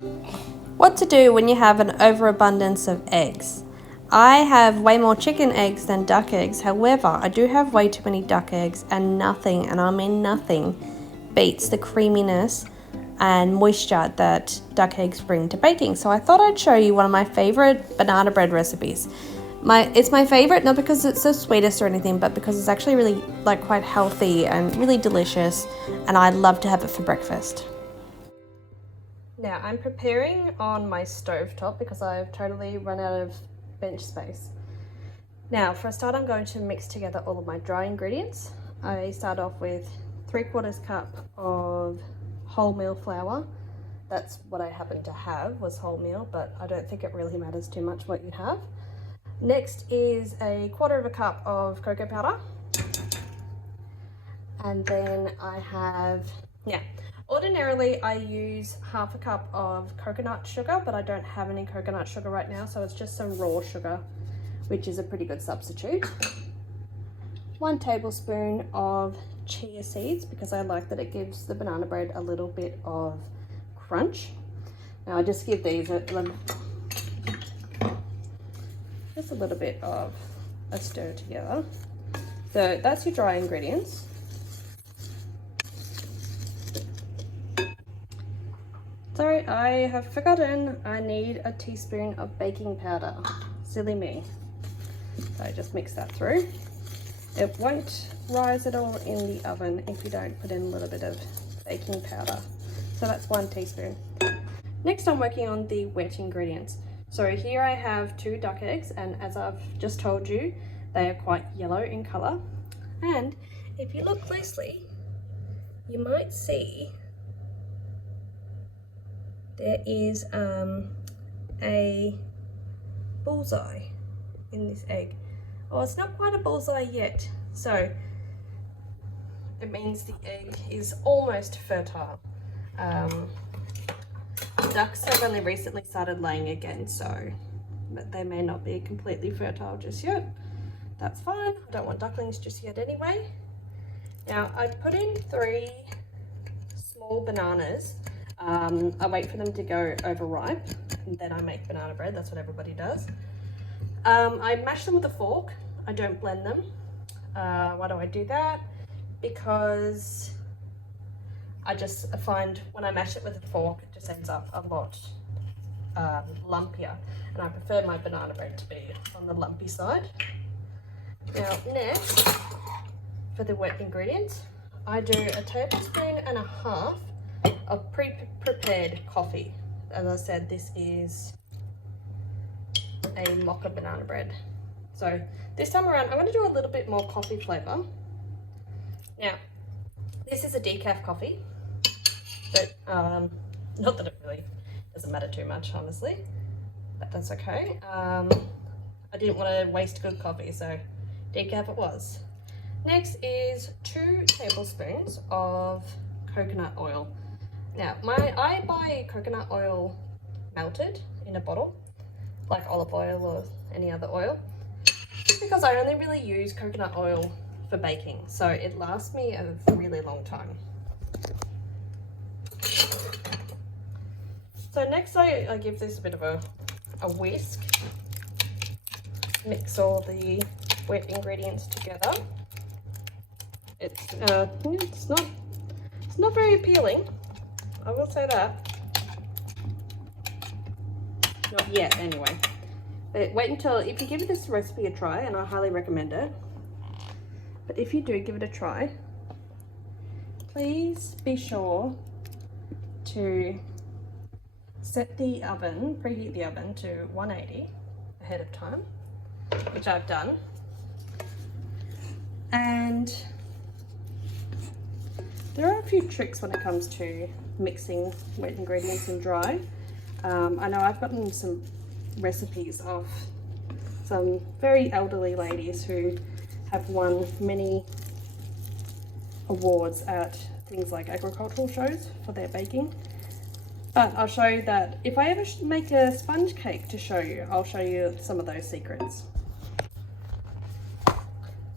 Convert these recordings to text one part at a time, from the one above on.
What to do when you have an overabundance of eggs? I have way more chicken eggs than duck eggs. However, I do have way too many duck eggs, and nothing, and I mean nothing, beats the creaminess and moisture that duck eggs bring to baking. So I thought I'd show you one of my favorite banana bread recipes. It's my favorite not because it's the sweetest or anything, but because it's actually really quite healthy and really delicious, and I'd love to have it for breakfast. Now I'm preparing on my stove top because I've totally run out of bench space. Now for a start, I'm going to mix together all of my dry ingredients. I start off with 3/4 cup of wholemeal flour. That's what I happen to have, was wholemeal, but I don't think it really matters too much what you have. Next is 1/4 cup of cocoa powder. And then I have, ordinarily I use 1/2 cup of coconut sugar, but I don't have any coconut sugar right now, so it's just some raw sugar, which is a pretty good substitute. 1 tablespoon of chia seeds, because I like that it gives the banana bread a little bit of crunch. Now I just give these just a little bit of a stir together. So that's your dry ingredients. So I have forgotten I need a teaspoon of baking powder. Silly me. So I just mix that through. It won't rise at all in the oven if you don't put in a little bit of baking powder. So that's 1 teaspoon. Next I'm working on the wet ingredients. So here I have 2 duck eggs, and as I've just told you, they are quite yellow in colour. And if you look closely, you might see there is a bullseye in this egg. Oh, it's not quite a bullseye yet, so it means the egg is almost fertile. Ducks have only recently started laying again, but they may not be completely fertile just yet. That's fine, I don't want ducklings just yet anyway. Now I put in 3 small bananas. I wait for them to go overripe, and then I make banana bread. That's what everybody does. I mash them with a fork. I don't blend them. Why do I do that? Because I just find when I mash it with a fork, it just ends up a lot lumpier, and I prefer my banana bread to be on the lumpy side. Now next, for the wet ingredients, I do 1.5 tablespoons of pre-prepared coffee. As I said, this is a mocha banana bread. So this time around, I'm going to do a little bit more coffee flavour. Now, this is a decaf coffee, but not that it really doesn't matter too much, honestly, but that's okay. I didn't want to waste good coffee, so decaf it was. Next is 2 tablespoons of coconut oil. Now, I buy coconut oil melted in a bottle, like olive oil or any other oil, just because I only really use coconut oil for baking, so it lasts me a really long time. So next I give this a bit of a whisk, mix all the wet ingredients together. It's not very appealing, I will say that. Not yet, anyway. But wait until, if you give this recipe a try, and I highly recommend it, but if you do give it a try, please be sure to set the oven, preheat the oven to 180 ahead of time, which I've done. And there are a few tricks when it comes to mixing wet ingredients and dry. I know I've gotten some recipes of some very elderly ladies who have won many awards at things like agricultural shows for their baking. But I'll show you that if I ever make a sponge cake to show you, I'll show you some of those secrets.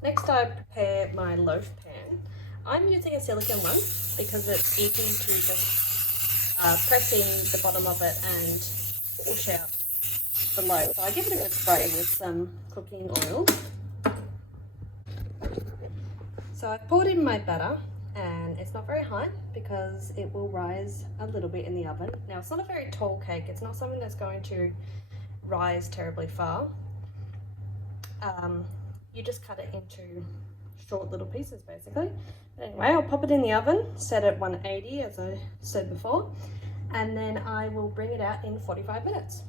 Next I prepare my loaf pan. I'm using a silicone one because it's easy to just pressing the bottom of it and push out the loaf. So I give it a good spray with some cooking oil. So I've poured in my batter, and it's not very high because it will rise a little bit in the oven. Now it's not a very tall cake, it's not something that's going to rise terribly far. You just cut it into short little pieces basically. But anyway, I'll pop it in the oven, set at 180 as I said before, and then I will bring it out in 45 minutes.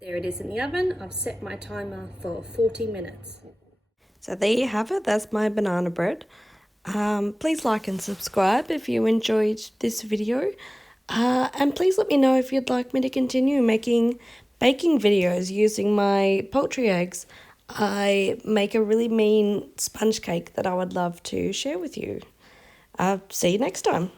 There it is in the oven. I've set my timer for 40 minutes. So there you have it, that's my banana bread. Please like and subscribe if you enjoyed this video. And please let me know if you'd like me to continue making baking videos using my poultry eggs. I make a really mean sponge cake that I would love to share with you. See you next time.